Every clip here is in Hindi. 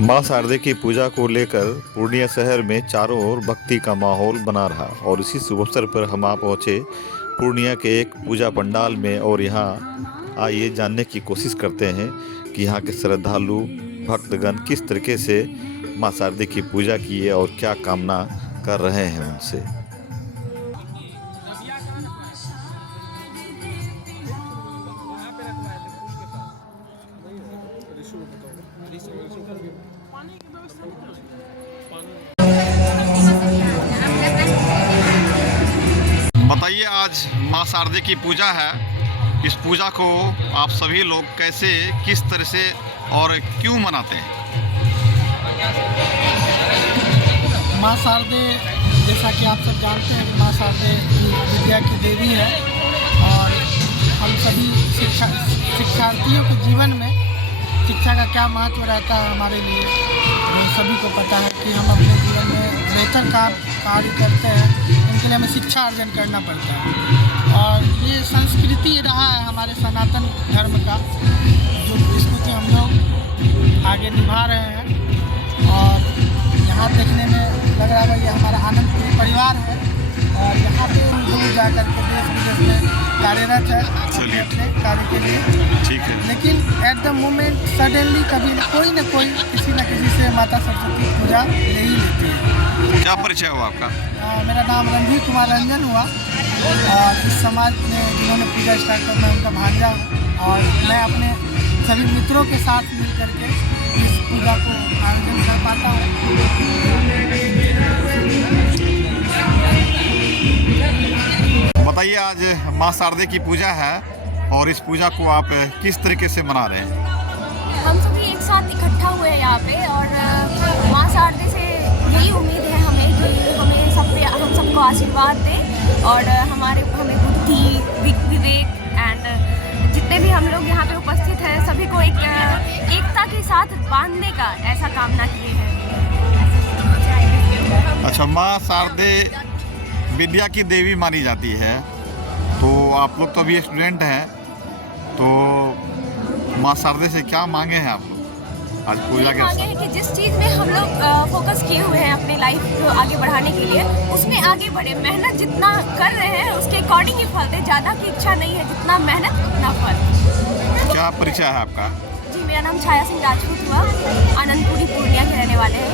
मां शारदे की पूजा को लेकर पूर्णिया शहर में चारों ओर भक्ति का माहौल बना रहा और इसी शुभ अवसर पर हम आ पहुंचे पूर्णिया के एक पूजा पंडाल में। और यहां आइए जानने की कोशिश करते हैं कि यहाँ के श्रद्धालु भक्तगण किस तरीके से मां शारदे की पूजा किए और क्या कामना कर रहे हैं उनसे। बताइए, आज मां शारदे की पूजा है। इस पूजा को आप सभी लोग कैसे, किस तरह से और क्यों मनाते हैं? मां शारदे, जैसा कि आप सब जानते हैं, मां शारदे विद्या की देवी है और हम सभी शिक्षार्थियों के जीवन में शिक्षा का क्या महत्व रहता है हमारे लिए, वो सभी को पता है कि हम अपने जीवन में बेहतर कार्य करते हैं, उनके लिए हमें शिक्षा अर्जन करना पड़ता है। और ये संस्कृति रहा है हमारे सनातन धर्म का, जो इसको कि हम लोग आगे निभा रहे हैं। और यहाँ देखने में लग रहा है ये हमारा आनंदपुरी परिवार है और यहाँ पे हम दूर जा कर के देश विदेश में कार्यरत है अपने कार्य के लिए। ठीक है। लेकिन एट द मोमेंट सडनली कभी कोई न कोई किसी न किसी से माता सरस्वती पूजा ले ही लेती है। क्या परिचय हुआ आपका? मेरा नाम रणधीर कुमार रंजन हुआ और इस समाज में जिन्होंने पूजा स्टार्ट करना उनका भांजा हूँ और मैं अपने सभी मित्रों के साथ मिल करके इस पूजा को आयोजन कर पाता हूँ। बताइए, आज मां शारदे की पूजा है और इस पूजा को आप किस तरीके से मना रहे हैं? हम सभी एक साथ इकट्ठा हुए हैं यहाँ पे और मां शारदे से यही उम्मीद है हमें कि हम सबको आशीर्वाद दें और हमें बुद्धि, विवेक एंड जितने भी हम लोग यहाँ पे उपस्थित हैं सभी को एकता के साथ बांधने का ऐसा कामना किए हैं। अच्छा, मां शारदे विद्या की देवी मानी जाती है, तो आप लोग तो अभी स्टूडेंट हैं, तो मां शारदे से क्या मांगे हैं आप लोग आज पूजा के? मांगे हैं कि जिस चीज़ में हम लोग फोकस किए हुए हैं अपने लाइफ को आगे बढ़ाने के लिए, उसमें आगे बढ़े। मेहनत जितना कर रहे हैं उसके अकॉर्डिंग ही फल दे। ज़्यादा की इच्छा नहीं है, जितना मेहनत उतना फल। क्या परिचय है आपका? जी, मेरा नाम छाया सिंह राजपूत हुआ, आनंदपुरी पूर्णिया के रहने वाले हैं।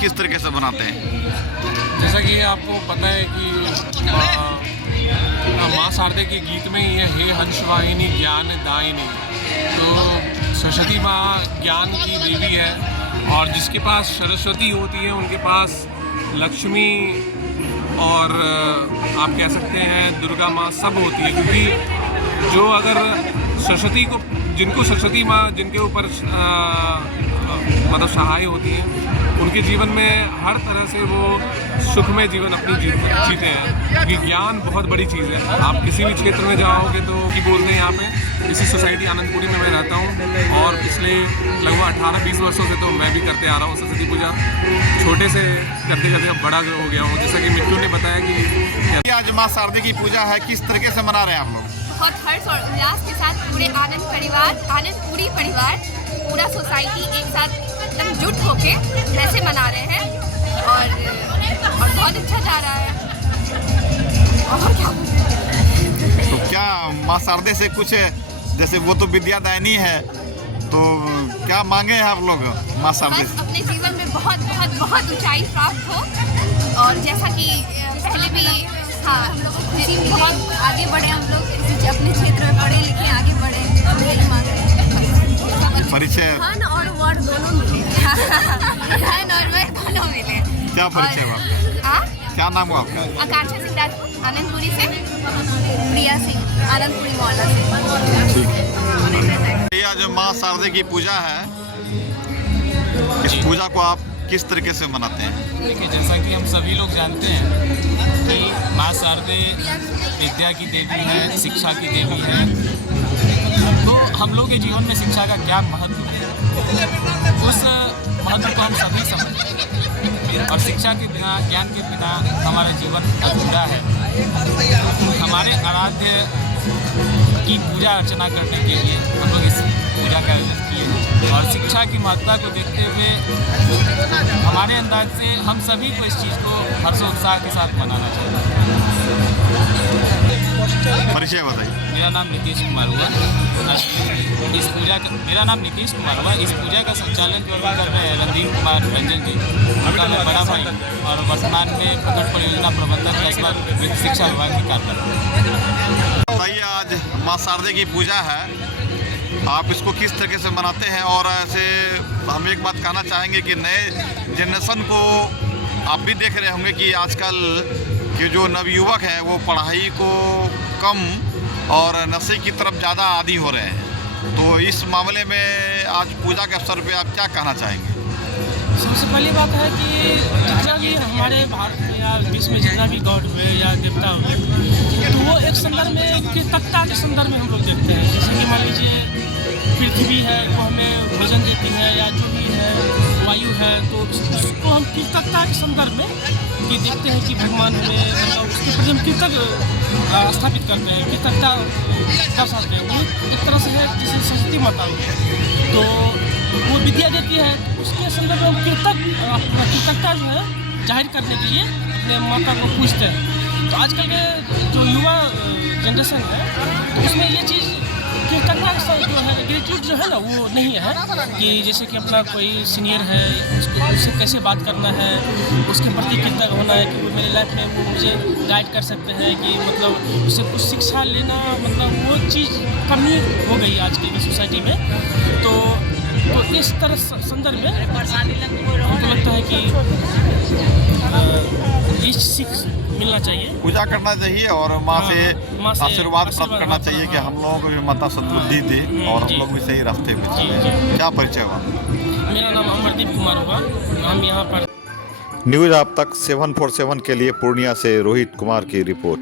किस तरीके से बनाते हैं? जैसा कि आपको पता है कि मां शारदे के गीत में ही है, हे हंसवाहिनी ज्ञान दायिनी। तो सरस्वती माँ ज्ञान की देवी है और जिसके पास सरस्वती होती है उनके पास लक्ष्मी और आप कह सकते हैं दुर्गा माँ सब होती है। क्योंकि जो अगर सरस्वती को, जिनको सरस्वती माँ जिनके ऊपर मतलब सहाय होती है, उनके जीवन में हर तरह से वो सुखमय जीवन अपनी जीते हैं। क्योंकि ज्ञान बहुत बड़ी चीज़ है। आप किसी भी क्षेत्र में जाओगे तो कि बोलते हैं, यहाँ पे इसी सोसाइटी आनंदपुरी में मैं रहता हूँ और पिछले लगभग 18-20 वर्षों से तो मैं भी करते आ रहा हूँ सरस्वती पूजा। छोटे से करते करते अब बड़ा हो गया हूँ। जैसा कि मिट्टू ने बताया कि आज मां शारदे की पूजा है, किस तरीके से मना रहे हैं आप लोग? बहुत हर्ष और उल्लास के साथ पूरे आनंदपुरी परिवार, पूरा सोसाइटी एक साथ एकदम जुट होके ऐसे मना रहे हैं और बहुत अच्छा जा रहा है। और क्या तो क्या मां शारदे से कुछ, जैसे वो तो विद्यादायिनी है, तो क्या मांगे हैं आप लोग मां शारदे से? अपने जीवन में बहुत बहुत बहुत ऊंचाई प्राप्त हो और जैसा कि पहले भी हम लोग खुशी बहुत आगे बढ़े, हम लोग अपने क्षेत्र में पढ़े लिखे आगे बढ़े, यही मांग रहे हैं। परिचय धन और वर दोनों मिले। धन और वर दोनों मिले। क्या परिचय हुआ? क्या नाम हुआ आपका? आकांक्षा सिंह राजपूत, आनंदपुरी से। प्रिया सिंह, आनंदपुरी मोहल्ला से। आज मां शारदे की पूजा है, इस पूजा को आप किस तरीके से मनाते हैं? देखिए, जैसा कि हम सभी लोग जानते हैं कि मां शारदे विद्या की देवी है, शिक्षा की देवी है। तो हम लोग के जीवन में शिक्षा का क्या महत्व है, उस महत्व को हम सभी समझते हैं। और शिक्षा के बिना, ज्ञान के बिना हमारा जीवन अधूरा है। हमारे आराध्य की पूजा अर्चना करने के लिए हम लोग इस पूजा का आयोजन किए हैं। और शिक्षा की महत्ता को देखते हुए हमारे अंदाज से हम सभी को इस चीज़ को हर्षोत्साह के साथ मनाना चाहिए। परिचय बताइए। मेरा नाम नीतीश कुमार हुआ। मेरा नाम नीतीश कुमार हुआ। इस पूजा का संचालन जो कर रहे हैं रणदीप कुमार रंजन जी, उनका मैं बड़ा भाई और वर्तमान में प्रकट परियोजना प्रबंधक वित्त शिक्षा विभाग में कार्य कर रहे हैं। बताइए, आज माँ शारदे की पूजा है, आप इसको किस तरीके से मनाते हैं? और ऐसे हम एक बात कहना चाहेंगे कि नए जनरेशन को आप भी देख रहे होंगे कि आजकल के जो नवयुवक हैं वो पढ़ाई को कम और नशे की तरफ ज़्यादा आदी हो रहे हैं, तो इस मामले में आज पूजा के अवसर पे आप क्या कहना चाहेंगे? सबसे पहली बात है कि जितना भी हमारे भारत या विश्व में जितना भी गॉड हुए या देवता हुए, तो वो एक संदर्भ में कृतज्ञता के संदर्भ में हम लोग देखते हैं। जैसे कि मान लीजिए पृथ्वी है, वो हमें भोजन देती है, या जो भी है वायु है, तो उसको हम कृतज्ञता के संदर्भ में कि देखते हैं कि भगवान हमें मतलब उसके प्रति हम कृतज्ञ स्थापित करते हैं, कृतज्ञता दर्शाते हैं। ये एक तरह से है जैसे सरस्वती माता तो वो विद्या देती है, उसके संदर्भ में हम कृतज्ञता जो है जाहिर करने के लिए अपने माता को पूछते हैं। तो आजकल के जो युवा जनरेशन है, तो उसमें ये चीज़ कृतज्ञता जो है, ग्रेटिट्यूड जो है ना, वो नहीं है कि जैसे कि अपना कोई सीनियर है उससे कैसे बात करना है, उसके प्रति कृतज्ञ होना है कि वो मेरे लाइफ में वो मुझे गाइड कर सकते हैं, कि मतलब उससे कुछ शिक्षा लेना, मतलब वो चीज़ कमी हो गई आजकल की सोसाइटी में। तो इस तरह संदर्भ में हमको लगता है कि ये सीख मिलना चाहिए, पूजा करना चाहिए और माँ से आशीर्वाद प्राप्त करना चाहिए कि हम लोगों को भी माता सद्बुद्धि दे और हम लोग भी सही रास्ते में चले। क्या परिचय हुआ? मेरा नाम अमरदीप कुमार होगा। हम यहाँ पर न्यूज़ आप तक 747 के लिए पूर्णिया से रोहित कुमार की रिपोर्ट।